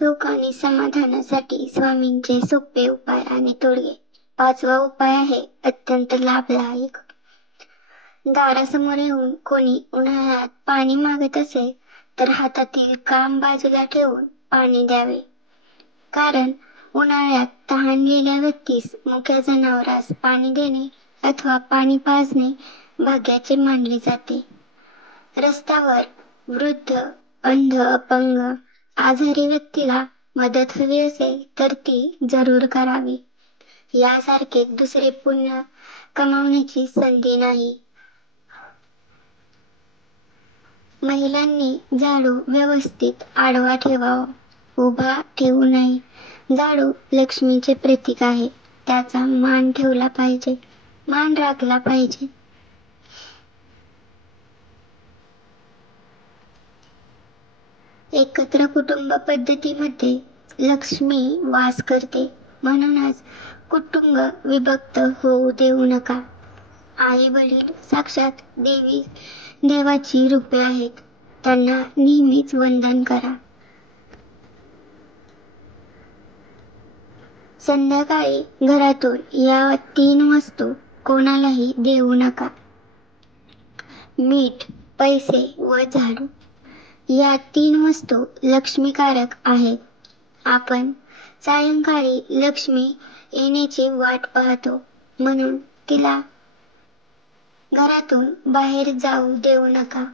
सुख आणि समाधानासाठी स्वामींचे सोपे उपाय आणि तोडगे. 5वा उपाय आहे अत्यंत लाभदायक. दारासमोर येऊन कोणी उन्हाळ्यात पाणी मागत असेल तर हातातील काम बाजूला ठेवून पाणी द्यावे. कारण उन्हाळ्यात तहानलेल्या व्यक्तीस मुक्या जनावरास पाणी देणे अथवा पाणी पाजणे भाग्याचे मानले जाते. रस्त्यावर वृद्ध, अंध, अपंग, आजारी व्यक्तीला मदत हवी असेल तर ती जरूर करावी. यासारखे दुसरे पुण्य कमावण्याची संधी नाही. महिलांनी झाडू व्यवस्थित आडवा ठेवावा, उभा ठेवू नये. झाडू लक्ष्मीचे प्रतीक आहे. त्याचा मान ठेवला पाहिजे, मान राखला पाहिजे. एकत्र कुटुंब पद्धतीमध्ये लक्ष्मी वास करते. म्हणूनच कुटुंब विभक्त होऊ देऊ नका. आई वडील साक्षात देवाची रूपे आहेत. त्यांना नेहमीच वंदन करा. संध्याकाळी घरातून या 3 वस्तू कोणालाही देऊ नका. मीठ, पैसे व झाडू. या 3 वस्तू लक्ष्मीकारक आहेत. आपण सायंकाळी लक्ष्मी येण्याची वाट पाहतो, म्हणून तिला घरातून बाहेर जाऊ देऊ नका.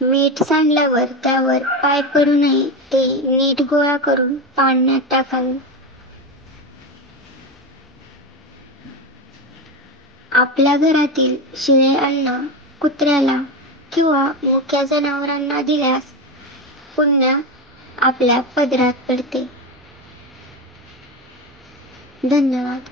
मीठ सांडल्यावर त्यावर पाय पडू नये. ते नीट गोळा करून पाण्यात टाकावे. आपल्या घरातील शिळे अन्न कुत्र्याला किंवा मुक्या जनावरांना दिल्यास पुण्य आपल्या पदरात पडते. धन्यवाद.